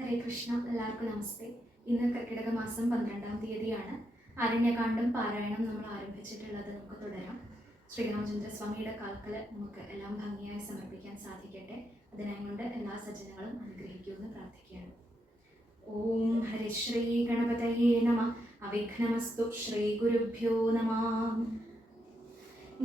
ഹരേ കൃഷ്ണ. എല്ലാവർക്കും നമസ്തേ. ഇന്ന് കർക്കിടക മാസം 12-ാം തീയതിയാണ്. ആരണ്യകാണ്ഡം പാരായണം നമ്മൾ ആരംഭിച്ചിട്ടുള്ളത്. നമുക്ക് തുടരാം. ശ്രീരാമചന്ദ്രസ്വാമിയുടെ കാൽക്കൽ നമുക്ക് എല്ലാം ഭംഗിയായി സമർപ്പിക്കാൻ സാധിക്കട്ടെ. അതിനായി കൊണ്ട് എല്ലാ സജ്ജനങ്ങളും അനുഗ്രഹിക്കുമെന്ന് പ്രാർത്ഥിക്കുകയാണ്. ഓം ഹരിശ്രീ ഗണപതയേ നമ. അവിഘ്നമസ്തു. ശ്രീ ഗുരുഭ്യോ നമ.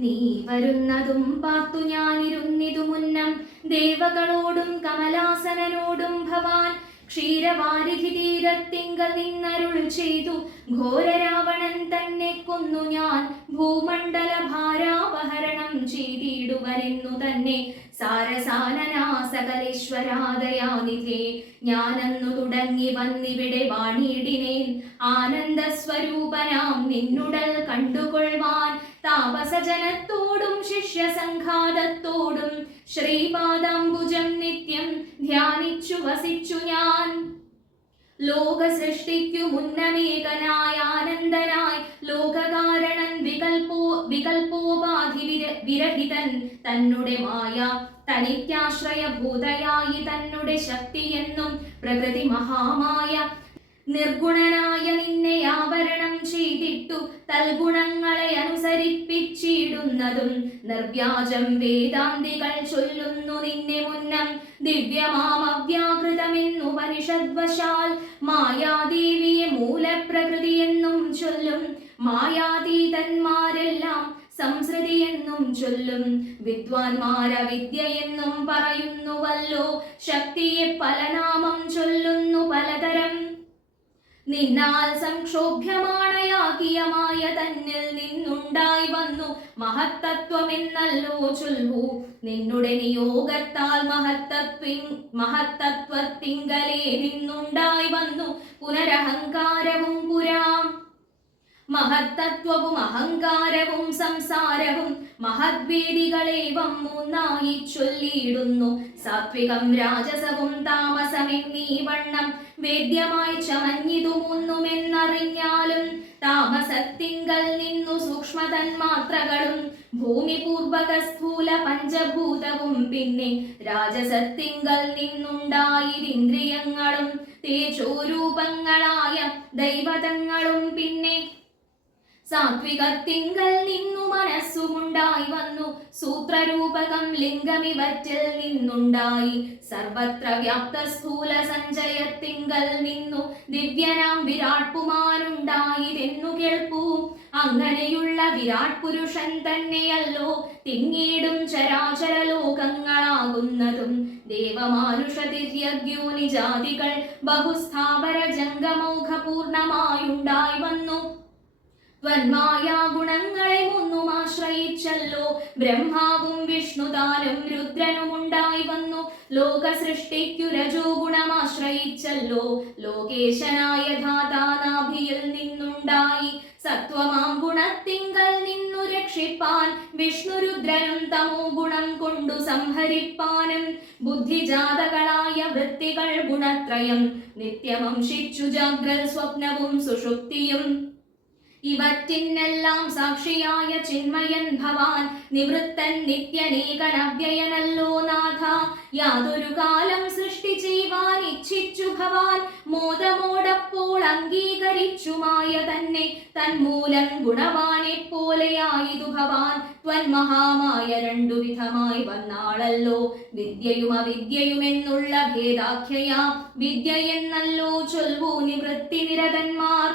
നീ വരുന്നതും പാർത്തു ഞാനിരുന്നിതു മുന്നം, ദേവകളോടും കമലാസനനോടും ഭവാൻ ക്ഷീരവാരിധി തീരത്തിങ്കൽ നിന്നരുൾ ചെയ്തു. ഘോരരാവണൻ തന്നെ കൊന്നു ഞാൻ ഭൂമണ്ഡല ഭാരാപഹരണം ചെയ്തിടുവനെന്നു തന്നെ. സാരസാനനാ സകലേശ്വരാദയാനിധേ ഞാനന്നു തുടങ്ങി വന്നിവിടെ വാണിയിടിനേൻ. ആനന്ദസ്വരൂപനാം നിന്നുടൽ കണ്ടുകൊള്ളുവാൻ താപസജനത്തോടും ശിഷ്യസംഘാതത്തോടും ശ്രീപാദാംബുജം നിത്യം ധ്യാനിച്ചു വസിച്ചു ഞാൻ. ലോക സൃഷ്ടിക്കു മുന്നമേകനായ ആനന്ദനായി ലോകകാരണൻ വികൽപ്പോപാധി വിരഹിതൻ തന്നുടെ മായ തനിക്കാശ്രയഭൂതയായി തന്നെ ശക്തിയെന്നും പ്രകൃതി മഹാമായ നിർഗുണനായ നിന്നെ ആവരണം ചെയ്തിട്ടു തൽഗുണങ്ങളെ അനുസരിപ്പിച്ചിടുന്നതും നിർവ്യാജം വേദാന്തികൾ ചൊല്ലുന്നു നിന്നെ മുന്നം. ദിവ്യമാമവ്യാകൃതമെന്നു പരിഷദ്വശാൽ മായാദേവിയെ മൂലപ്രകൃതിയെന്നും ചൊല്ലും. മായാതീതന്മാരെല്ലാം സംസൃതിയെന്നും ചൊല്ലും. വിദ്വാൻമാരവിദ്യയെന്നും പറയുന്നുവല്ലോ. ശക്തിയെ പല നാമം ചൊല്ലുന്നു പലതരം. നിന്നാൽ സംക്ഷോഭ്യമാണയാകിയമായ തന്നിൽ നിന്നുണ്ടായി വന്നു മഹത്തത്വമെന്നല്ലോ ചൊല്ലൂ. നിന്നുടെ നിയോഗത്താൽ മഹത്തത്വത്തിങ്കലേ നിന്നുണ്ടായി വന്നു പുനരഹങ്കാരവും പുരാം. മഹത്തത്വവും അഹങ്കാരവും സംസാരവും മഹദ്വേദികളേവം മൂന്നായി ചൊല്ലിയിടുന്നു. സാത്വികം രാജസവും താമസമെന്നീ വണ്ണം വേദ്യമായി ചമഞ്ഞിതു മൂന്നുമെന്നറിഞ്ഞാലും താമസത്തിങ്കൽ നിന്നു സൂക്ഷ്മതന്മാത്രകളും ഭൂമിപൂർവക സ്ഥൂല പഞ്ചഭൂതവും പിന്നെ രാജസത്തിങ്കൽ നിന്നുണ്ടായിരിന്ദ്രിയങ്ങളും തേജോരൂപങ്ങളായ ദൈവതങ്ങളും പിന്നെ സാത്വികത്തിങ്കൽ നിന്നു മനസ്സുമുണ്ടായി വന്നു സൂത്രരൂപകം ലിംഗമിവറ്റിൽ നിന്നുണ്ടായി. സർവത്ര വ്യാപ്ത സ്ഥൂല സഞ്ചയത്തിങ്കൽ നിന്നു ദിവ്യനാം വിരാട് പുമാനുണ്ടായിതെന്നു കേൾപ്പൂ. അങ്ങനെയുള്ള വിരാട് പുരുഷൻ തന്നെയല്ലോ തിങ്ങീടും ചരാചര ലോകങ്ങളാകുന്നതും. ദേവമാനുഷതിര്യഗ്യോനി ജാതികൾ ബഹുസ്ഥാവര ജംഗമൗഘപൂർണമായുണ്ടായി വന്നു. ത്വന്മായാ ഗുണങ്ങളെ മൂന്നും ആശ്രയിച്ചല്ലോ ബ്രഹ്മാവും വിഷ്ണുതാനും രുദ്രനുമുണ്ടായി വന്നു. ലോക സൃഷ്ടിക്കു രജോ ഗുണമാശ്രയിച്ചല്ലോ ലോകേശനായ ധാതാനാഭിയിൽ നിന്നുണ്ടായി. സത്വമാം ഗുണത്തിങ്കൽ നിന്നു രക്ഷിപ്പാൻ വിഷ്ണുരുദ്രനും തമോ ഗുണം കൊണ്ടു സംഹരിപ്പാനും ബുദ്ധിജാതകളായ വൃത്തികൾ ഗുണത്രയം നിത്യമംശിച്ചു ജാഗ്രത സ്വപ്നവും സുഷുപ്തിയും. ഇവറ്റിനെല്ലാം സാക്ഷിയായ ചിന്മയൻ ഭവാൻ നിവൃത്തൻ നിത്യനേകനവ്യയനല്ലോ നാഥ. യാതൊരു കാലം സൃഷ്ടി ചെയ്യുവാൻ ഇച്ഛിച്ചു ഭവാൻ മോദമോടപ്പോൾ അംഗീകരിച്ചുമായ തന്നെ. തന്മൂലം ഗുണവാനെ പോലെയായിതു ഭവാൻ ത്വന്മഹാമായ രണ്ടു വിധമായി വന്നാളല്ലോ. വിദ്യയും അവിദ്യയുമെന്നുള്ള ഭേദാഖ്യയാ വിദ്യയെന്നല്ലോ ചൊൽവൂ നിവൃത്തി നിരതന്മാർ.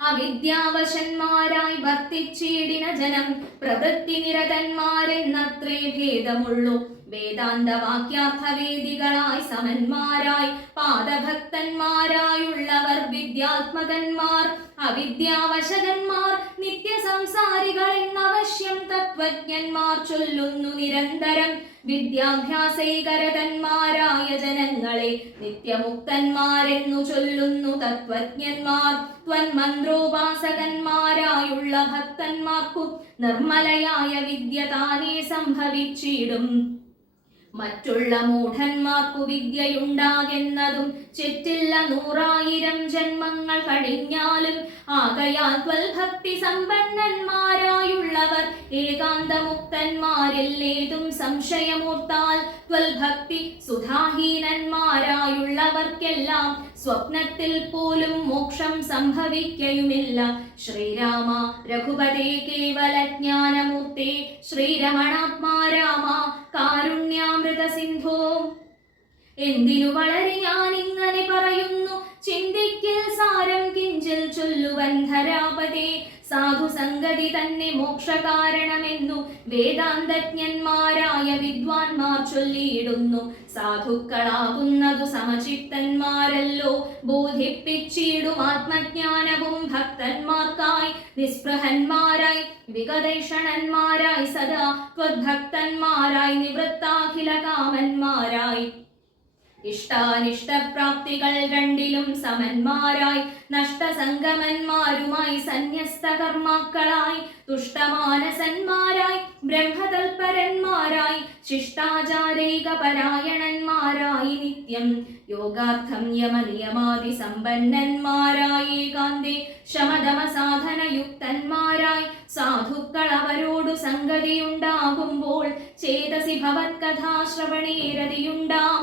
അവിദ്യാവശന്മാരായി വർത്തിച്ചിടിന ജനം പ്രവൃത്തി നിരതന്മാരെന്നത്രേ ഭേദമുള്ളൂ. വേദാന്ത വാക്യാർത്ഥവേദികളായി സമന്മാരായി പാദഭക്തന്മാരായുള്ളവർ വിദ്യാത്മകന്മാർ. അവിദ്യാവശകന്മാർ നിത്യസംസാരികൾ എന്നവശ്യം തത്വജ്ഞന്മാർ ചൊല്ലുന്നു നിരന്തരം. വിദ്യാഭ്യാസൈകരതന്മാരായ ജനങ്ങളെ നിത്യമുക്തന്മാരെന്നു ചൊല്ലുന്നു തത്വജ്ഞന്മാർ. ത്വന്മന്ത്രോപാസകന്മാരായുള്ള ഭക്തന്മാർക്കു നിർമ്മലയായ വിദ്യ താനേ സംഭവിച്ചിടും. മറ്റുള്ള മൂഢന്മാർക്കു വിദ്യയുണ്ടാകുന്നതും ചെറ്റില്ല 100,000 ജന്മങ്ങൾ കഴിഞ്ഞാലും. ആകയാൽ ത്വൽഭക്തി സമ്പന്നന്മാരായുള്ളവർ ഏകാന്തമുക്തന്മാരില്ലേതും സംശയമോർത്താൽ. ത്വൽഭക്തി സുധാഹീനന്മാരായുള്ളവർക്കെല്ലാം സ്വപ്നത്തിൽ പോലും മോക്ഷം സംഭവിക്കയുമില്ല. ശ്രീരാമ രഘുപതേ കേവലജ്ഞാനമൂർത്തേ, ശ്രീരമണാത്മാ രാമ കാരുണ്യാമൃത സിന്ധോ. എന്തിനു വളരെ ഞാനിങ്ങനെ പറയുന്നു, ചിന്തിക്കിൽ സാരം കിഞ്ചിൽ ചൊല്ലുവൻ ധരാപതേ. സാധുസംഗതി തന്നെ മോക്ഷകാരണമെന്നു വേദാന്തജ്ഞന്മാരായ വിദ്വാൻമാർ ചൊല്ലിയിടുന്നു. സാധുക്കളാകുന്നതു സമചിത്തന്മാരല്ലോ, ബോധിപ്പിച്ചിടും ആത്മജ്ഞാനവും ഭക്തന്മാർക്കായി. നിസ്പൃഹന്മാരായി വിഗതൈഷണന്മാരായി സദാ ത്വദ്ഭക്തന്മാരായി നിവൃത്താഖില കാമന്മാരായി. ഇഷ്ടാനിഷ്ടപ്രാപ്തികൾ രണ്ടിലും സമന്മാരായി നഷ്ടസംഗമന്മാരുമായി സന്യസ്തകർമാക്കളായി. തുഷ്ടമാനസന്മാരായി ബ്രഹ്മതൽപരന്മാരായി ശിഷ്ടാചാരൈകപരായണന്മാരായി നിത്യം യോഗാർത്ഥം യമനിയമാദി സമ്പന്നന്മാരായി ഏകാന്തേ ശമദമ സാധനയുക്തന്മാരായി. സാധുക്കൾ അവരോടു സംഗതിയുണ്ടാകുമ്പോൾ ചേതസി ഭവത്കഥാശ്രവണേ രതിയുണ്ടാം.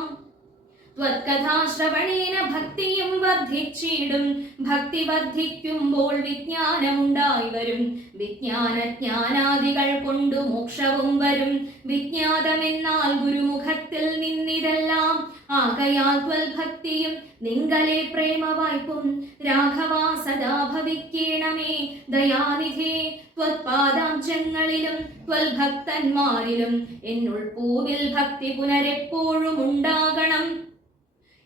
ത്വത്കഥാശ്രവണേന ഭക്തിയും വർദ്ധിച്ചിടും. ഭക്തി വർദ്ധിക്കുമ്പോൾ വിജ്ഞാനമുണ്ടായി വരും. വിജ്ഞാനജ്ഞാനാദികൾ കൊണ്ടു മോക്ഷവും വരും. വിജ്ഞാതമെന്നാൽ ഗുരുമുഖത്തിൽ നിന്നിതെല്ലാം. ആകയാൽ ത്വൽഭക്തിയും നിങ്കലെ പ്രേമവായ്പും രാഘവാ സദാ ഭവിക്കേണമേ ദയാനിധേ. ത്വത്പാദാബ്ജങ്ങളിലും ത്വൽഭക്തന്മാരിലും എന്നുൾപ്പൂവിൽ ഭക്തി പുനരെപ്പോഴും ഉണ്ടാകണം.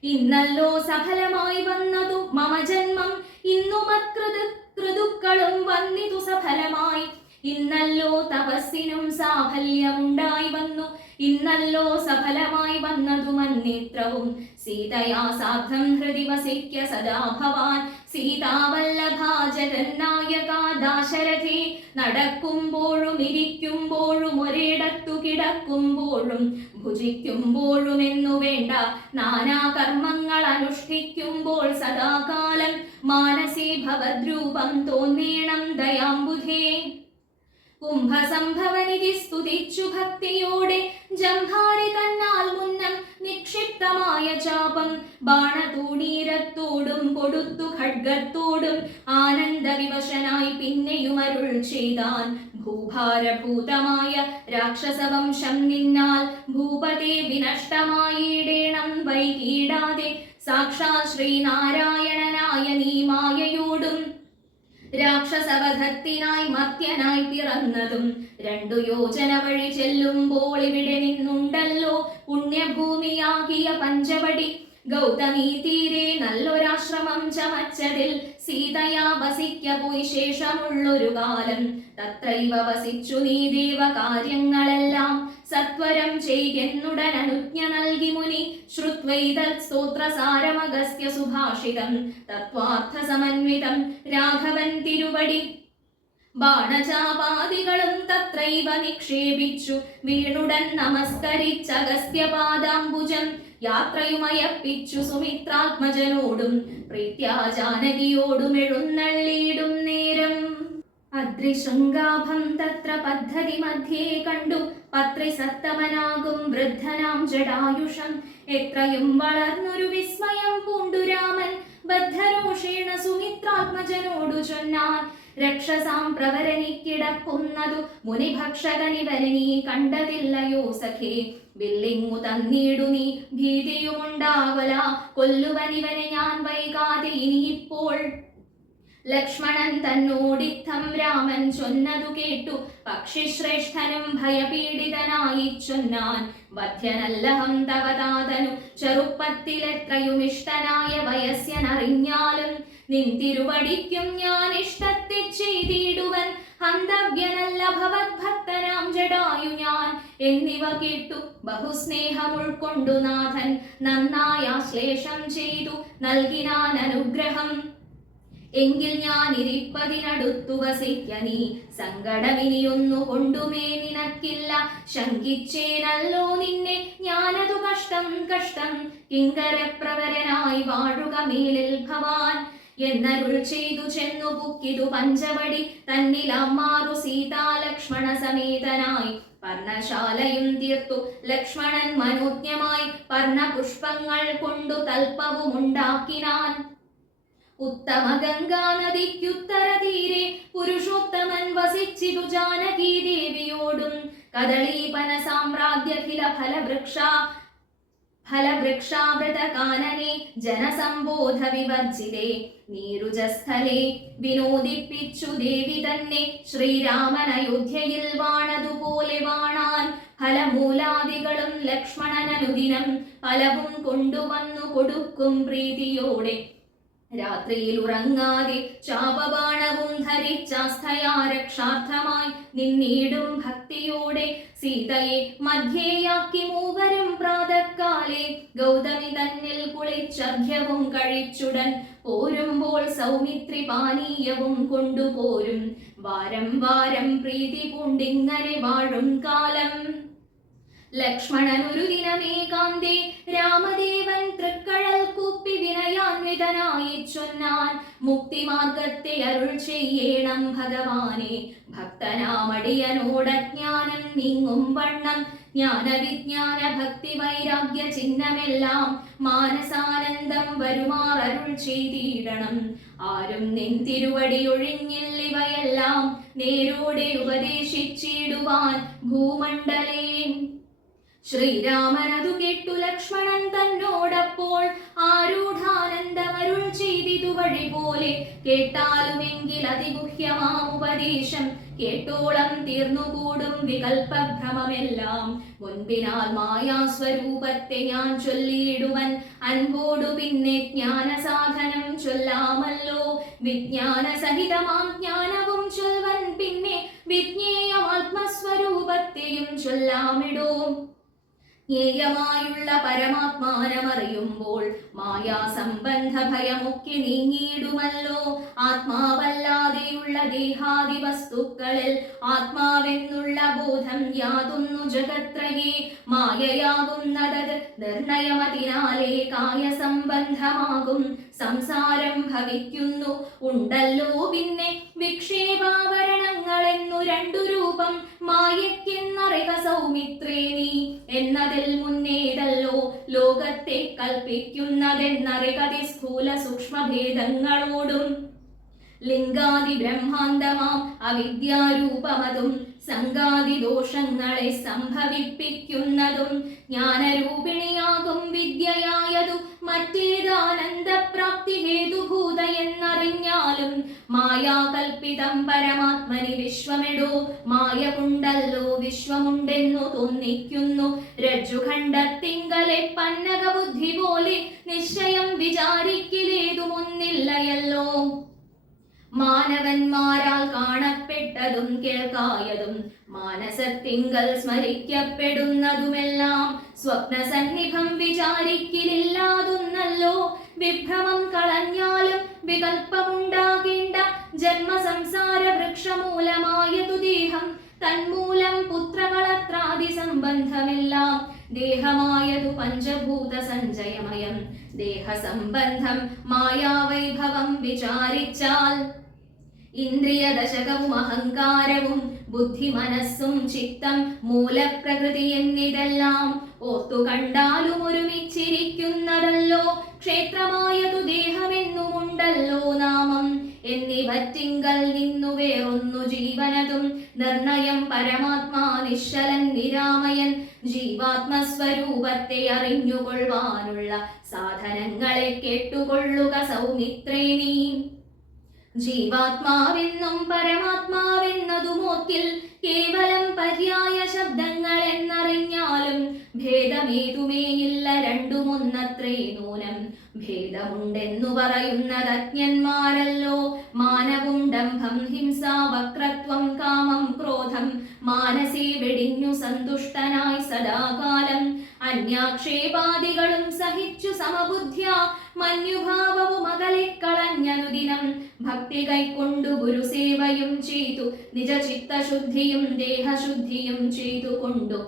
ഇന്നല്ലോ സഫലമായി വന്നതു മമ ജന്മം, ഇന്നു മത്കൃതുക്കളും വന്നിതു സഫലമായി. ഇന്നല്ലോ തപസ്സിനും സാഫല്യമുണ്ടായി വന്നു, ഇന്നല്ലോ സഫലമായി വന്നതു മന്നേത്രവും. സീതയാ സാധം ഹൃദി വസിക്ക സദാ ഭവാൻ. സീതാവല്ലഭാ ജഗന്നായക ദാശരഥേ. നടക്കുമ്പോഴും ഇരിക്കുമ്പോഴും ഒരിടത്തു കിടക്കുമ്പോഴും ഭുജിക്കുമ്പോഴും എന്നു വേണ്ട നാനാകർമ്മങ്ങൾ അനുഷ്ഠിക്കുമ്പോൾ സദാകാലം മാനസേ ഭവദ്രൂപം തോന്നേണം ദയാംബുധേ. കുംഭസംഭവനിധി സ്തുതിച്ചു ഭക്തിയോടെ ജംഭാരി തന്നാൽ മുന്നം നിക്ഷിപ്തമായ ചാപം ബാണതൂണീരത്തോടും കൊടുത്തു ഖഡ്ഗത്തോടും ആനന്ദവിവശനായി പിന്നെയും അരുൾ ചെയ്താൻ. ഭൂഭാരഭൂതമായ രാക്ഷസവംശം നിന്നാൽ ഭൂപതേ വിനഷ്ടമായിടേണം വൈകീടാതെ. സാക്ഷാൽ ശ്രീനാരായണനായ നീ മായയോടും രാക്ഷസവധത്തിനായി മർത്യനായി പിറന്നതും 2 യോജന വഴി ചെല്ലുമ്പോൾ ഇവിടെ നിന്നുണ്ടല്ലോ പുണ്യഭൂമിയാകിയ പഞ്ചവടി. ഗൗതമീ തീരെ നല്ലൊരാശ്രമം ചമച്ചതിൽ സീതയാ വസിക്ക പോയി ശേഷമുള്ളൊരു കാലം. തത്രൈവ വസിച്ചു നീ ദേവകാര്യങ്ങളെല്ലാം സത്വരം ചെയ്യെന്നുടൻ അനുജ്ഞ നൽകി മുനി. ശ്രുത്വൈതത് സ്തോത്രസാരമഗസ്ത്യ സുഭാഷിതം തത്വാർത്ഥ സമന്വിതം രാഘവൻ തിരുവടി. ബാണചാപാദികളും തത്രൈവ നിക്ഷേപിച്ചു വീണുടൻ നമസ്കരിച്ചഗസ്ത്യപാദാംബുജം. യാത്രയുമയപ്പിച്ചു സുമിത്രാത്മജനോടും പ്രീത്യാ ജാനകിയോടും എഴുന്നള്ളിയിടും നേരം. അദ്രിശൃംഗാഭം തത്ര പദ്ധതി മധ്യേ കണ്ടു പത്രിസത്തമനാകും വൃദ്ധനാം ജടായുഷം. എത്രയും വളർന്നൊരു വിസ്മയം പൂണ്ടു രാമൻ ബദ്ധരോഷേണ സുമിത്രാത്മജനോടു ചൊന്നാൻ. രക്ഷസാം പ്രവരനിക്കിടക്കുന്നതു മുനിഭക്ഷകനിവനെ നീ കണ്ടതില്ലയോ സഖേ. വില്ലിങ്ങു തന്നിടു നീ ഭീതിയുമുണ്ടാവല, കൊല്ലുവനിവനെ ഞാൻ വൈകാതെ ഇനിയിപ്പോൾ. ലക്ഷ്മണൻ തന്നോടിത്തം രാമൻ ചൊന്നതു കേട്ടു പക്ഷിശ്രേഷ്ഠനും ഭയപീഡിതനായി ചൊന്നാൻ. വധ്യനല്ലഹം തവ താതനു ചെറുപ്പത്തിലെത്രയും ഇഷ്ടനായ വയസ്യനറിഞ്ഞാലും നിൻ തിരുവടിക്കും ഞാൻ ഇഷ്ടത്തെ ചെയ്തിടുവൻ. ഹന്തവ്യനല്ല ഭവദ്ഭക്തനാം ജടായു ഞാൻ എന്നിവ കേട്ടു ബഹുസ്നേഹം ഉൾക്കൊണ്ടു നാഥൻ നന്നായ ശ്ലേഷം ചെയ്തു നൽകിനാൻ അനുഗ്രഹം. എങ്കിൽ ഞാൻ ഇരിപ്പതിനടുത്തു വസിക്ക നീ സങ്കടമിനിയൊന്നു കൊണ്ടുമേ നിനക്കില്ല. ശങ്കിച്ചേനല്ലോ നിന്നെ ഞാനതു കഷ്ടം കഷ്ടം കിങ്കരപ്രവരനായി വാഴുക മേലിൽ ഭവാൻ എന്നരുൾ ചെയ്തു ചെന്നു പുക്കിതു പഞ്ചവടി തന്നിലമ്മാറു സീതാലക്ഷ്മണ സമേതനായി പർണശാലയും തീർത്തു ലക്ഷ്മണൻ മനോജ്ഞമായി പർണപുഷ്പങ്ങൾ കൊണ്ടു തൽപ്പവുമുണ്ടാക്കിനാൻ. ഉത്തമ ഗംഗാ നദിക്കുത്തര തീരെ പുരുഷോത്തമൻ വസിച്ചിതു ജാനകീ ദേവിയോടും കദളീപന സാമ്രാജ്യഖില ഫലവൃക്ഷാവൃത കാനനെ ജനസംബോധ വിവർജിതേ നീരുജസ്ഥലേ വിനോദിപ്പിച്ചു ദേവി തന്നെ ശ്രീരാമൻ അയോധ്യയിൽ വാണതുപോലെ വാണാൻ. ഫലമൂലാദികളും ലക്ഷ്മണനനുദിനം പലവും കൊണ്ടുവന്നു കൊടുക്കും പ്രീതിയോടെ. രാത്രിയിൽ ഉറങ്ങാതെ ചാപബാണവും ധരിച്ചാസ്ഥയാ രക്ഷാർത്ഥമായി നിന്നീടും ഭക്തിയോടെ സീതയെ മധ്യേയാക്കി മൂവരും പ്രാതക്കാലെ ഗൗതമി തന്നിൽ കുളിച്ചർഘ്യവും കഴിച്ചുടൻ പോരുമ്പോൾ സൗമിത്രി പാനീയവും കൊണ്ടുപോരും. വാരം വാരം പ്രീതി പൂണ്ടിങ്ങനെ വാഴും കാലം. ലക്ഷ്മണനൊരു ദിനമേകാന്തേ രാമദേവൻ തൃക്കഴൽ കൂപ്പി വിനയാന്വിതനായി ചൊന്നാൻ. മുക്തിമാർഗത്തെ അരുൾ ചെയ്യേണം ഭഗവാനെ ഭക്തനാമടിയനോടജ്ഞാനം നീങ്ങും വണ്ണം. ജ്ഞാനവിജ്ഞാന ഭക്തി വൈരാഗ്യ ചിഹ്നമെല്ലാം മാനസാനന്ദം വരുമാറരുൾ ചെയ്തിടണം. ആരും നിൻ തിരുവടി ഒഴിഞ്ഞില്ലിവയെല്ലാം നേരോടെ ഉപദേശിച്ചിടുവാൻ ഭൂമണ്ഡലേ. ശ്രീരാമനതു കേട്ടു ലക്ഷ്മണൻ തന്നോടപ്പോൾ ആരൂഢാനന്ദമരുൾ ചെയ്തിതു വഴി പോലെ. കേട്ടാലുമെങ്കിൽ അതിഗുഹ്യമാം ഉപദേശം കേട്ടോളം തീർന്നുകൂടും വികൽപ്പഭ്രമമെല്ലാം. മുൻപിനാൽ മായാസ്വരൂപത്തെ ഞാൻ ചൊല്ലിയിടുവൻ അൻപോടു പിന്നെ ജ്ഞാനസാധനം ചൊല്ലാമല്ലോ. വിജ്ഞാനസഹിതമാം ജ്ഞാനവും ചൊൽവൻ പിന്നെ വിജ്ഞേയമാത്മസ്വരൂപത്തെയും ചൊല്ലാമിടോ. ജ്ഞേയമായുള്ള പരമാത്മാനമറിയുമ്പോൾ മായാസംബന്ധ ഭയമൊക്കെ നീങ്ങിയിടുമല്ലോ. ആത്മാവല്ലാതെയുള്ള ദേഹാദി വസ്തുക്കളിൽ ആത്മാവെന്നുള്ള ബോധം യാതൊന്നു ജഗത്രയേ മായയാകുന്നതത് നിർണയമതിനാലേ കായസംബന്ധമാകും സംസാരം ഭവിക്കുന്നു. ഉണ്ടല്ലോ പിന്നെ വിക്ഷേപാവരണങ്ങളെന്നു രണ്ടു രൂപം മായയ്ക്കെന്നറിക സൗമിത്രേ നീ. എന്നതിൽ മുന്നേതല്ലോ ലോകത്തെ കൽപ്പിക്കുന്നതെന്നറികതി സ്ഥൂല സൂക്ഷ്മഭേദങ്ങളോടും. ലിംഗാദി ബ്രഹ്മാന്തമാം അവിദ്യാരൂപമതും സംഗാദി ദോഷങ്ങളെ സംഭവിപ്പിക്കുന്നതും ജ്ഞാനരൂപിണിയാകും വിദ്യയായതു മറ്റേതാനന്ദപ്രാപ്തി ഹേതുഭൂത എന്നറിഞ്ഞാലും മായാകൽപ്പിതം പരമാത്മനി വിശ്വമെടോ. മായ കൊണ്ടല്ലോ വിശ്വമുണ്ടെന്നു തോന്നിക്കുന്നു. രജ്ജുഖണ്ഡത്തിങ്കലെ പന്നക ബുദ്ധി പോലെ നിശ്ചയം വിചാരിക്കിലേതുമൊന്നില്ലയല്ലോ. മാനവന്മാരാൽ കാണപ്പെട്ടതും കേൾക്കായതും മാനസത്തിങ്കൽ സ്മരിക്കപ്പെടുന്നതുമെല്ലാം സ്വപ്നസന്നിഭം വിചാരിക്കില്ലാതൊന്നല്ലോ. വിഭ്രമം കളഞ്ഞാലും വികൽപ്പമുണ്ടാകേണ്ട ജന്മസംസാര വൃക്ഷമൂലമായതു ദേഹം. തന്മൂലം പുത്രകളത്രാദി സംബന്ധമെല്ലാം ദേഹമായതു പഞ്ചഭൂത സഞ്ചയമയം. ദേഹസംബന്ധം മായാവൈഭവം വിചാരിച്ചാൽ ഇന്ദ്രിയദശകവും അഹങ്കാരവും ബുദ്ധി മനസ്സും ചിത്തം മൂലപ്രകൃതി എന്നിതെല്ലാം ഓർത്തു കണ്ടാലും ഒരുമിച്ചിരിക്കുന്നതല്ലോ. ക്ഷേത്രമായതു ദേഹമെന്നുമുണ്ടല്ലോ നാമം. എന്നിവറ്റിങ്കൽ നിന്നു വേറൊന്നു ജീവനതും നിർണയം പരമാത്മാ നിശ്ചലൻ നിരാമയൻ. ജീവാത്മസ്വരൂപത്തെ അറിഞ്ഞുകൊള്ളുവാനുള്ള സാധനങ്ങളെ കേട്ടുകൊള്ളുക സൗമിത്രേ നീ. ജീവാത്മാവെന്നും പരമാത്മാവെന്നതുമോക്കിൽ കേവലം പര്യായ ശബ്ദങ്ങൾ എന്നറിഞ്ഞാലും ഭേദമേതുമേയില്ല രണ്ടുമൊന്നത്രേ നൂനം. ഭേദമുണ്ടെന്നു പറയുന്നത് അജ്ഞന്മാരല്ലോ. മാനവും ഡംഭം ഹിംസ വക്രത്വം കാമം ക്രോധം മാനസേ വെടിഞ്ഞു സന്തുഷ്ടനായി സദാകാലം. അന്യാക്ഷേപാദികളും സഹിച്ചു സമബുദ്ധ്യ മന്യുഭാവവും അകലെ കളഞ്ഞനുദിനം ഭക്തി കൈക്കൊണ്ടു ഗുരുസേവയും ചെയ്തു നിജ ചിത്തശുദ്ധിയും ദേഹശുദ്ധിയും ചെയ്തുകൊണ്ടു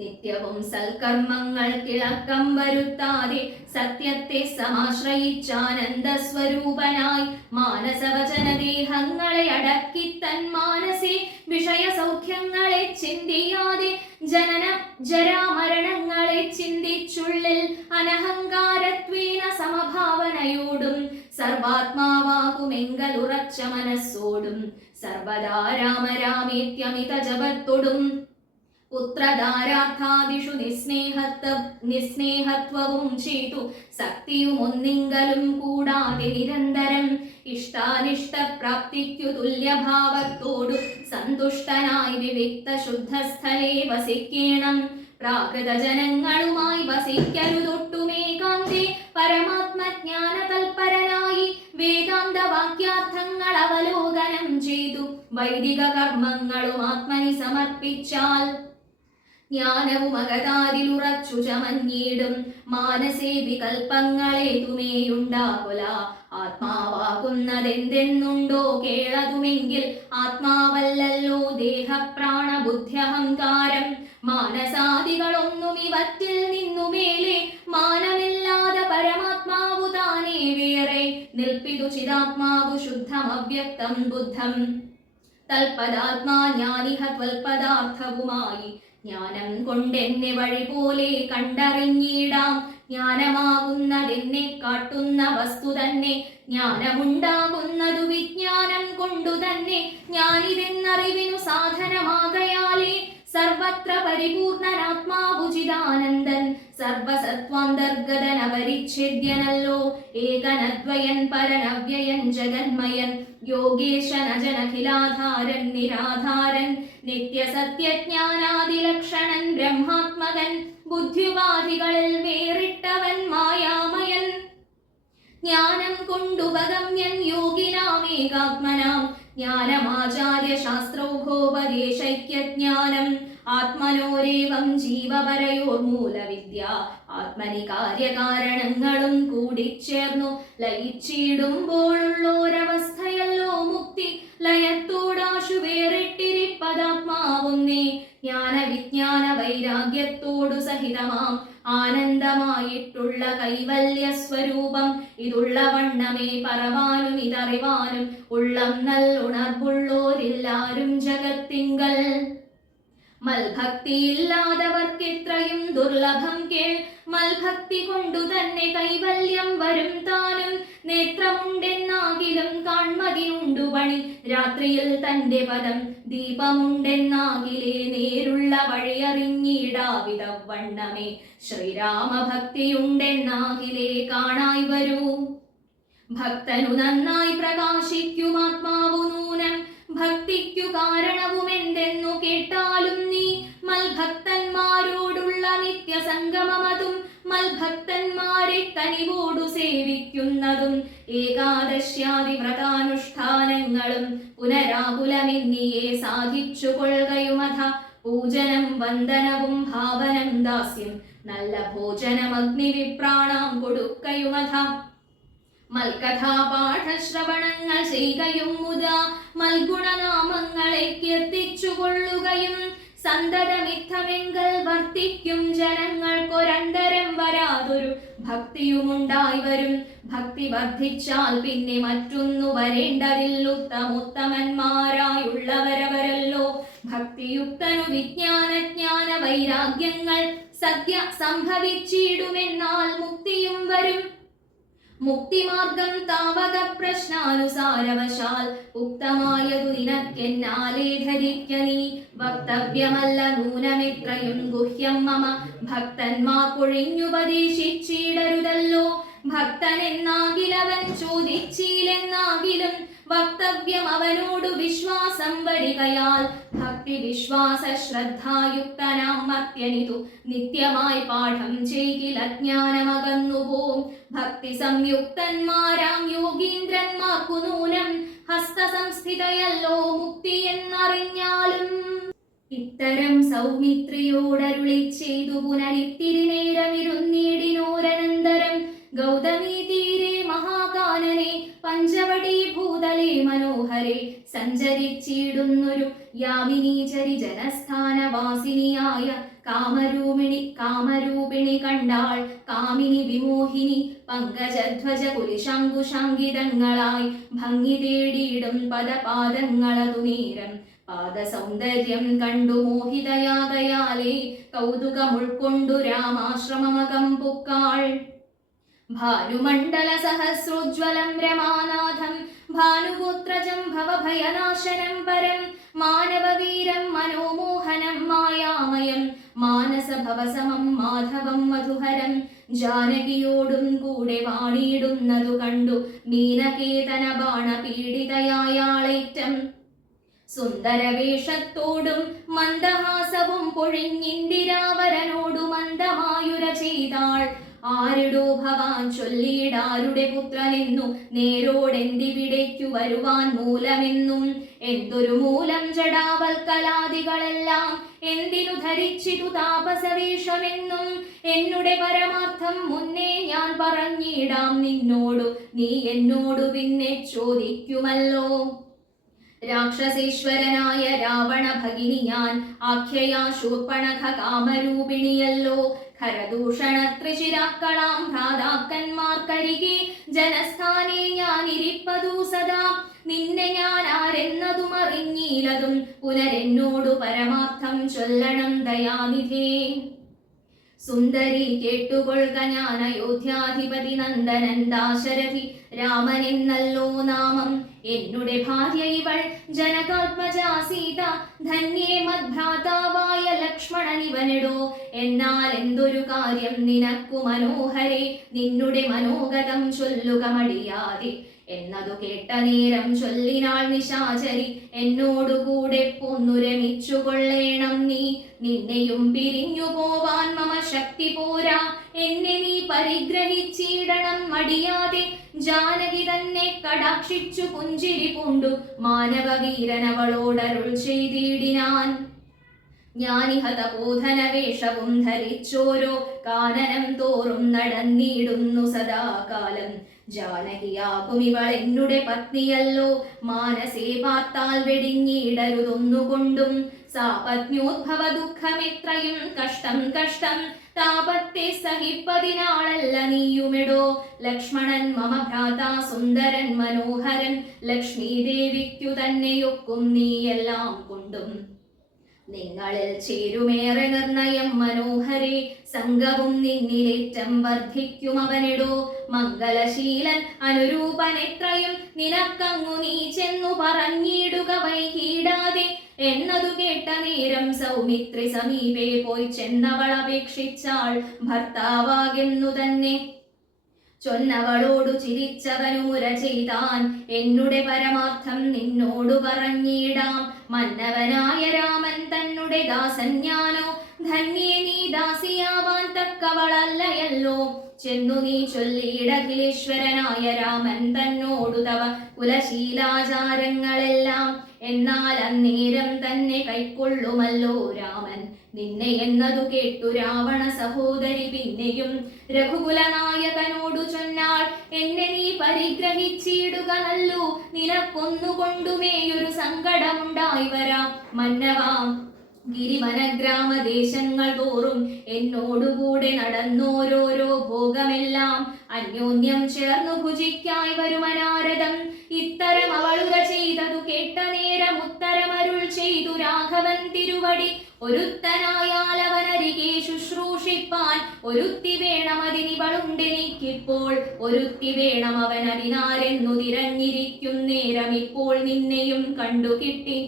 നിത്യവും സൽക്കർമ്മങ്ങൾ കിളക്കം വരുത്താതെ സത്യത്തെ സമാശ്രയിച്ചാനന്ദ സ്വരൂപനായി മാനസവചന ദേഹങ്ങളെ അടക്കി തൻ മാനസേ വിഷയ സൗഖ്യങ്ങളെ ചിന്തിയാതെ ജനന ജരാമരണങ്ങളെ ചിന്തിച്ചുള്ളിൽ അനഹങ്കാരത്വേന സമഭാവനയോടും സർവാത്മാവാകുമെങ്കലുറച്ച മനസ്സോടും സർവദാ രാമ രാമേത്യമിത ജപത്തോടും പുത്രധാരാർത്ഥാദിഷു നിസ്നേഹത്വവും ചെയ്തു സക്തിയും ഒന്നിങ്കലും കൂടാതെ നിരന്തരം ഇഷ്ടാനിഷ്ട പ്രാപ്തിക്കു തുല്യഭാവത്തോടു സന്തുഷ്ടനായി വിവിക്ത ശുദ്ധസ്ഥലേ വസിക്കേണം. പ്രാകൃത ജനങ്ങളുമായി വസിക്കരുതൊട്ടുമേകാന്തേ പരമാത്മജ്ഞാന തൽപരനായി വേദാന്ത വാക്യാർത്ഥങ്ങൾ അവലോകനം ചെയ്തു വൈദിക കർമ്മങ്ങളും ആത്മനി സമർപ്പിച്ചാൽ ജ്ഞാനവും അകതാരിലുറച്ചു ചമഞ്ഞിടും. മാനസേ വികൽപ്പങ്ങളെ തുമേയുണ്ടാകുല ആത്മാവാകുന്നതെന്തെന്നുണ്ടോ കേളതുമെങ്കിൽ ആത്മാവല്ലല്ലോ ദേഹപ്രാണബുദ്ധ്യഹങ്കാരം. മാനസാദികളൊന്നും ഇവറ്റിൽ നിന്നുമേലെ മാനമില്ലാതെ പരമാത്മാവു താനേ വേറെ നിൽപ്പിതു ചിദാത്മാവു ശുദ്ധമവ്യക്തം ബുദ്ധം. തൽപദാത്മാ ജ്ഞാനിഹ ത്വൽപദാർത്ഥവുമായി ജ്ഞാനം കൊണ്ടെന്നെ വഴി പോലെ കണ്ടറിഞ്ഞിടാം. ജ്ഞാനമാകുന്നതെന്നെ കാട്ടുന്ന വസ്തു തന്നെ ജ്ഞാനമുണ്ടാകുന്നതു വിജ്ഞാനം കൊണ്ടു തന്നെ. ജ്ഞാനിതെന്നറിവിനു സാധനമാകയാലേ സർവത്ര പരിപൂർണനാത്മാവുചിതാനന്ദൻ സർവസത്വാന്തർഗതൻ അപരിച്ഛേദ്യനല്ലോ. ഏകനദ്വയൻ പരനവ്യയൻ ജഗന്മയൻ യോഗേശൻ അജനഖിലാധാരൻ നിരാധാരൻ നിത്യസത്യജ്ഞാനാദിലക്ഷണൻ ബ്രഹ്മാത്മകൻ ബുദ്ധ്യുപാധികളിൽ വേറിട്ടവൻ മായാമയൻ. ജ്ഞാനം കൊണ്ടുപഗമ്യൻ യോഗിനാമേകാത്മനാം ജ്ഞാനമാചാര്യ ശാസ്ത്രൗഘോപദേശൈക്യജ്ഞാനം. ആത്മനോരേവം ജീവപരയോർമൂലവിദ്യ ആത്മനി കാര്യകാരണങ്ങളും കൂടിച്ചേർന്നു ലയിച്ചിടുമ്പോഴുള്ളോരവസ്ഥയല്ലോ മുക്തി. ലയത്തോടാശു വേറിട്ടിരിപ്പതാത്മാവുന്നേ ജ്ഞാനവിജ്ഞാന വൈരാഗ്യത്തോടു സഹിതമാം ആനന്ദമായിട്ടുള്ള കൈവല്യ സ്വരൂപം. ഇതുള്ള വണ്ണമേ പറവാനും ഇതറിവാനും ഉള്ളം നല്ലുണർവുള്ളോരില്ലാരും ജഗത്തിങ്കൽ. മൽഭക്തിയില്ലാതവർക്കെത്രയും ദുർലഭം കേൾ. മൽഭക്തി കൊണ്ടു തന്നെ കൈവല്യം വരും താനും. നേത്രമുണ്ടെന്നാകിലും കാൺമതിനുണ്ടു പണി രാത്രിയിൽ തന്റെ പദം. ദീപമുണ്ടെന്നാകിലേ നേരുള്ള വഴിയറിഞ്ഞിടാവിധവണ്ണമേ ശ്രീരാമഭക്തിയുണ്ടെന്നാകിലേ കാണായി വരൂ. ഭക്തനു നന്നായി പ്രകാശിക്കും ആത്മാവു നൂനം. ഭക്തിക്കു കാരണവുമെന്തെന്നു കേട്ടാലും നീ മൽഭക്തന്മാരോടുള്ള നിത്യസംഗമമതും മൽഭക്തന്മാരെ കനിവോടു സേവിക്കുന്നതും ഏകാദശ്യാദി വ്രതാനുഷ്ഠാനങ്ങളും പുനരാകുലമെന്നിയെ സാധിച്ചു കൊള്ളുകയുമഥ. പൂജനം വന്ദനവും ഭാവനം ദാസ്യം നല്ല ഭോജനം അഗ്നിവിപ്രാണാം കൊടുക്കയുമഥ. മൽകഥാപാഠശ്രവണങ്ങൾ ചെയ്യുകയും മുതാ മൽഗുണനാമങ്ങളെ കീർത്തിച്ചു കൊള്ളുകയും സന്തതമിത്തമെങ്കിൽ വർത്തിക്കും ജനങ്ങൾക്കൊരന്തരം വരാതൊരു ഭക്തിയുമുണ്ടായി വരും. ഭക്തി വർദ്ധിച്ചാൽ പിന്നെ മറ്റൊന്നു വരേണ്ടതില്ലുത്തമോത്തമന്മാരായുള്ളവരവരല്ലോ. ഭക്തിയുക്തനു വിജ്ഞാന വൈരാഗ്യങ്ങൾ സദ്യ സംഭവിച്ചിടുമെന്നാൽ മുക്തിയും വരും. മുക്തിമാർഗം താവക പ്രശ്നാനുസാരവശാൽ ഉക്തമായതു നിനക്കെന്നാലേ ധരിക്ക നീ. വക്തവ്യമല്ല നൂനമെത്രയും ഗുഹ്യം മമ. ഭക്തന്മാർ പൊഴിഞ്ഞുപദേശിച്ചിടരുതല്ലോ. ഭക്തനെന്നാകിലവൻ ചോദിച്ചില്ലെന്നാകിലും വക്തവ്യം അവനോടു വിശ്വാസം വരികയാൽ. ഭക്തി വിശ്വാസ ശ്രദ്ധായുക്തനാം മർത്യനിതു നിത്യമായി പാഠം ചെയ്കിൽ അജ്ഞാനമകന്നുപോം. ഭക്തി സംയുക്തന്മാരാം യോഗീന്ദ്രന്മാർക്കു നൂനം ഹസ്തസംസ്ഥിതയല്ലോ മുക്തി എന്നറിഞ്ഞാലും. ഇത്തരം സൗമിത്രിയോടരുളി ചെയ്തു പുനരിത്തിരി നേരമിരുന്നീടിനോരനന്തരം ഗൗതമീ തീരെ മഹാകാനനെ പഞ്ചവടി ഭൂതലേ മനോഹരെ സഞ്ചരിച്ചിടുന്നൊരു യാമിനീചരി ജനസ്ഥാനവാസിനിയായ കാമരൂപിണി കണ്ടാൾ കാമിനി വിമോഹിനി പങ്കജധ്വജ കുലിശാങ്കുശാങ്കിതങ്ങളായി ഭംഗി തേടിയിടും പദപാദങ്ങളതു നേരം പാദസൗന്ദര്യം കണ്ടു മോഹിതയാകയാലേ കൗതുകമുൾക്കൊണ്ടു രാമാശ്രമമകം പുക്കാൾ. ഭാനുമണ്ഡല സഹസ്രോജ്വലം രമാനാഥം ഭാനുപുത്രജം ഭവഭയനാശനം പരം മാനവവീരം മനോമോഹനം മായാമയം മാനസഭവസമം മാധവം മധുഹരം ജാനകിയോടും കൂടെ വാണിയിടുന്നതു കണ്ടു മീനകേതന ബാണപീഡിതയായാളേറ്റം സുന്ദരവേഷത്തോടും മന്ദഹാസവും പൊഴിഞ്ഞിന്ദിരാവരനോടു മന്ദമായുര ചെയ്താൾ. ആരുടോ ഭവാൻ ചൊല്ലിയിടാരുടെ പുത്രനെന്നു നേരോടെന്തിവിടേക്കു വരുവാൻ മൂലമെന്നും എന്തൊരു മൂലം ജടാവൽക്കലാദികളെല്ലാം എന്തിനു ധരിച്ചിട്ടു താപസവേഷമെന്നും എന്നുടെ പരമാർത്ഥം മുന്നേ ഞാൻ പറഞ്ഞിടാം നിന്നോടു നീ എന്നോടു പിന്നെ ചോദിക്കുമല്ലോ. രാക്ഷസേശ്വരനായ രാവണ ഭഗിനി ഞാൻ ആഖ്യയാ ശൂർപ്പണഖ കാമരൂപിണിയല്ലോ. ഖരദൂഷണ ത്രിശിരാക്കളാം ഭ്രാതാക്കന്മാർക്കരികെ ജനസ്ഥാനെ ഞാൻ ഇരിപ്പതു സദാ. നിന്നെ ഞാൻ ആരെന്നതും അറിഞ്ഞീലതും പുനരെന്നോടു പരമാർത്ഥം ചൊല്ലണം ദയാനിധേ. സുന്ദരി കേട്ടുകൊള്ളുക ഞാൻ അയോധ്യാധിപതി നന്ദനൻ ദാശരഥി രാമനെന്നല്ലോ നാമം. എന്നുടെ ഭാര്യ ഇവൾ ജനകാത്മജാ സീത ധന്യേ മദ്ഭ്രാതാവായ ലക്ഷ്മണനിവനെടോ. എന്നാൽ എന്തൊരു കാര്യം നിനക്കു മനോഹരെ നിന്നുടെ മനോഗതം ചൊല്ലുക മടിയാതെ എന്നതു കേട്ട നേരം ചൊല്ലിനാൾ നിശാചരി എന്നോടുകൂടെ പോന്നു രമിച്ചുകൊള്ളേണം നീ. നിന്നെയും പിരിഞ്ഞു പോവാൻ മമ ശക്തി പോരാ എന്നെ നീ പരിഗ്രഹിച്ചിടണം മടിയാതെ. ജാനകി തന്നെ കടാക്ഷിച്ചു പുഞ്ചിരി പൂണ്ടു മാനവവീരനവളോടരുൾ ചെയ്തിടിനാൻ. ജ്ഞാനിഹ തപോധന വേഷവും ധരിച്ചോരോ കാനനം തോറും നടന്നിടുന്നു സദാകാലം. ജാനകിയാകും ഇവൾ എന്നുടെ പത്നിയല്ലോ. മാനസേ പാർത്താൽ വെടിഞ്ഞിടരുതൊന്നുകൊണ്ടും സാപത്ന്യോദ്ഭവ ദുഃഖമെത്രയും കഷ്ടം കഷ്ടം. താപത്തെ സഹിപ്പതിനാളല്ല നീയുമെടോ. ലക്ഷ്മണൻ മമ ഭ്രാതാ സുന്ദരൻ മനോഹരൻ ലക്ഷ്മീദേവിക്കു തന്നെയൊക്കും നീയെല്ലാം കൊണ്ടും. നിങ്ങളിൽ ചേരുമേറെ നിർണയം മനോഹരെ സംഘവും നിന്നിലേറ്റം വർദ്ധിക്കും അവനെടോ. മംഗലശീലൻ അനുരൂപനെത്രയും നിനക്കങ്ങു നീ ചെന്നു പറഞ്ഞിടുക വൈകിടാതെ എന്നതു കേട്ട നേരം സൗമിത്രി സമീപേ പോയി ചെന്നവൾ അപേക്ഷിച്ചാൾ ഭർത്താവാകെന്നു തന്നെ. ചൊന്നവളോടു ചിരിച്ചവനൂര ചെയ്താൻ എന്നുടെ പരമാർത്ഥം നിന്നോടു പറഞ്ഞിടാം. മന്നവനായ രാമൻ തന്നെ ദാസൻ ഞാനോ ധന്യേ നീ ദാസിയാവാൻ തക്കവളല്ലയല്ലോ. ചെന്നു നീ ചൊല്ലിയിടഖിലേശ്വരനായ രാമൻ തന്നോടു തവ കുലശീലാചാരങ്ങളെല്ലാം. എന്നാൽ അന്നേരം തന്നെ കൈക്കൊള്ളുമല്ലോ രാമൻ നിന്നെ എന്നതു കേട്ടു രാവണ സഹോദരി പിന്നെയും രഘുകുലനായകനോടു ചൊന്നാൾ. എന്നെ നീ പരിഗ്രഹിച്ചിടുക നല്ലു നിനക്കൊന്നുകൊണ്ടുമേയൊരു സങ്കടമുണ്ടായി വരാം. മന്നവാം ഗിരിവനഗ്രാമദേശങ്ങൾ തോറും എന്നോടുകൂടെ നടന്നോരോരോ ഭോഗമെല്ലാം അന്യോന്യം ചേർന്നു ഭുജിക്കായി വരുമനാരദം. ഇത്തരം അവളുക ചെയ്തതു കേട്ട നേരം ഉത്തരമരുൾ ചെയ്തു രാഘവൻ തിരുവടി. ഒരുത്തനായാലവനരികെ ശുശ്രൂഷിപ്പാൻ ഒരുത്തി വേണമതിനിവളുണ്ടെനിക്കിപ്പോൾ. ഒരുത്തി വേണം അവനതിനാരെന്നു തിരഞ്ഞിരിക്കും നേരം ഇപ്പോൾ നിന്നെയും കണ്ടു കിട്ടി.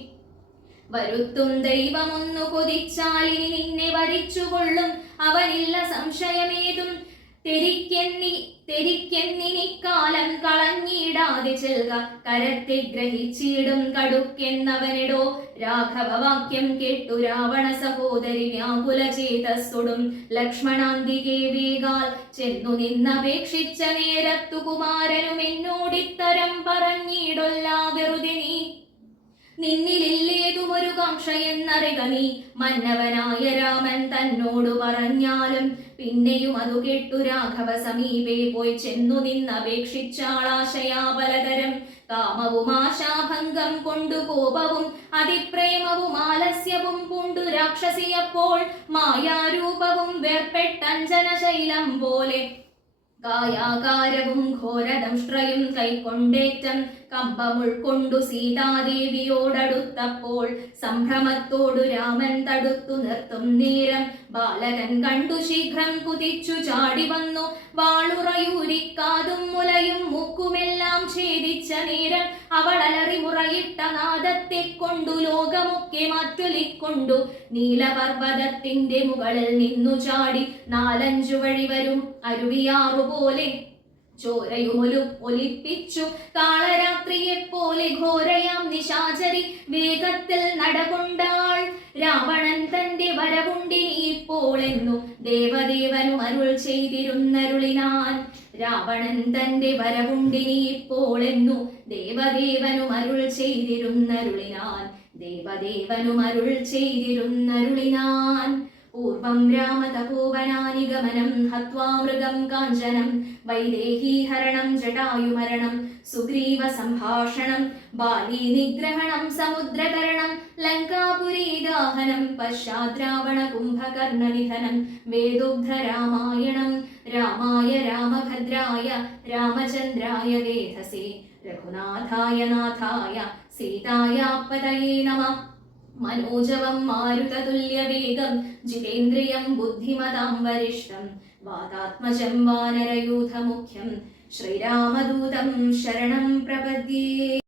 വരുത്തും ദൈവമൊന്നു കൊതിച്ചാലിനി നിന്നെ വരിച്ചുകൊള്ളും അവനില്ല സംശയമേതും. തെരിക്കെന്നിനിക്കാലം കളഞ്ഞിടാതെ ചെൽക കരത്തെ ഗ്രഹിച്ചിടും കടുക്കെന്നവനെടോ. രാഘവവാക്യം കേട്ടു രാവണ സഹോദരി വ്യാകുല ചേതസ്സൊടും ലക്ഷ്മണാന്തികെ വേഗാൽ ചെന്നു നിന്നപേക്ഷിച്ച നേരത്തു കുമാരനും എന്നോടിത്തരം പറഞ്ഞിടൊല്ല വെറുതെ നീ. നിന്നിലില്ലേതുമൊരു കാംക്ഷയെന്നറിക നീ. മന്നവനായ രാമൻ തന്നോടു പറഞ്ഞാലും പിന്നെയും അതു കേട്ടു രാഘവ സമീപേ പോയി ചെന്നു നിന്നപേക്ഷിച്ചാളാശയാ പലതരം. കാമവും ആശാഭംഗം കൊണ്ടു കോപവും അതിപ്രേമവും ആലസ്യവും പൂണ്ടു രാക്ഷസിയപ്പോൾ മായാരൂപവും വേർപ്പെട്ടഞ്ജനശൈലം പോലെ കായാകാരവും ഘോരദംഷ്ട്രയും കൈക്കൊണ്ടേറ്റം കമ്പമുൾക്കൊണ്ടു സീതാദേവിയോടടുത്തപ്പോൾ സംഭ്രമത്തോടു രാമൻ തടുത്തു നിർത്തും നേരം ബാലകൻ കണ്ടു ശീഘ്രം കുതിച്ചു ചാടി വന്നു. വാളുറയൂരിക്കാതും മുലയും മൂക്കുമെല്ലാം ഛേദിച്ച നേരം അവളലറി മുറയിട്ട നാദത്തെ കൊണ്ടു ലോകമൊക്കെ മാറ്റൊലിക്കൊണ്ടു നീലപർവ്വതത്തിന്റെ മുകളിൽ നിന്നു ചാടി 4-5 വഴി വരും അരുവിയാറുപോലെ ഒലിപ്പിച്ചു കാളരാത്രിയെപ്പോലെ ഘോരയാം നിശാചരി വേഗത്തിൽ നടകൊണ്ടാൾ. രാവണൻ തന്റെ വരവുണ്ടിനി ഇപ്പോളെന്നു ദേവദേവനും അരുൾ ചെയ്തിരുന്നരുളിനാൻ. രാവണൻ തന്റെ വരവുണ്ടിനി ഇപ്പോളെന്നു ദേവദേവനും അരുൾ ചെയ്തിരുന്നരുളിനാൻ. ദേവദേവനും അരുൾ ചെയ്തിരുന്നരുളിനാൻ. പൂർവം രാമതപോവനാനിഗമനം ഹത്വാ മൃഗം കാഞ്ചനം വൈദേഹീഹരണം ജടായുമരണം സുഗ്രീവ സംഭാഷണം ബാലീ നിഗ്രഹണം സമുദ്രതരണം ലങ്കാപുരീദാഹനം പശ്ചാദ്രാവണ കുംഭകർണനിധനം വേദോഗ്ധ രാമായണം. രാമായ രാമഭദ്രായ രാമചന്ദ്രായ വേധസേ രഘുനാഥായ നാഥായ സീതായാപതയേ നമഃ. മനോജവം മാരുതതുല്യവേഗം ജിതേന്ദ്രിയം ബുദ്ധിമതാം വരിഷ്ഠം വാതാത്മജം വാനരയൂഥമുഖ്യം ശ്രീരാമദൂതം ശരണം പ്രപദ്യേ.